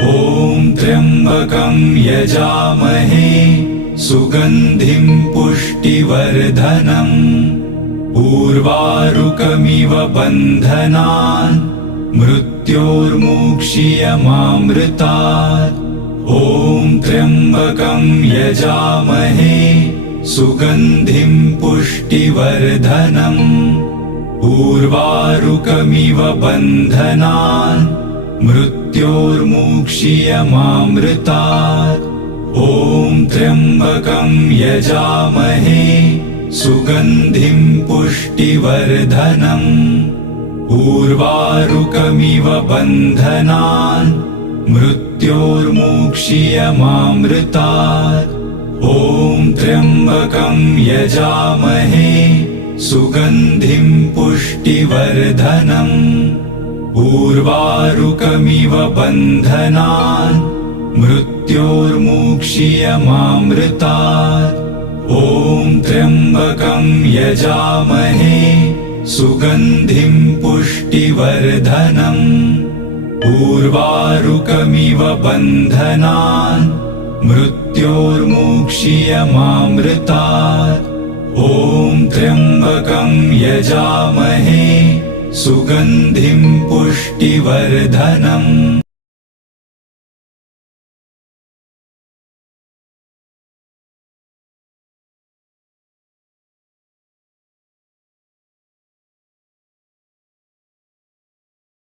ॐ त्र्यम्बकं यजामहे सुगन्धिं पुष्टिवर्धनम् उर्वारुकमिव बन्धनान् मृत्योर्मुक्षीयमामृतात्। ॐ त्र्यम्बकं यजामहे सुगन्धिं पुष्टिवर्धनम् उर्वारुकमिव बन्धनान् मृत्योर्मुक्षीयमामृतात्। ॐ त्र्यम्बकं यजामहे सुगन्धिं पुष्टिवर्धनम् उर्वारुकमिव बन्धनान् मृत्योर्मुक्षीयमामृतात्। ॐ त्र्यम्बकं यजामहे सुगन्धिं पुष्टिवर्धनम् उर्वारुकमिव बन्धनान् मृत्योर्मुक्षीयमामृतात्। ॐ त्र्यम्बकं यजामहे सुगन्धिं पुष्टिवर्धनम् उर्वारुकमिव बन्धनान् मृत्योर्मुक्षीयमामृतात्। ॐ त्र्यम्बकं यजामहे सुगन्धिं पुष्टिवर्धनम्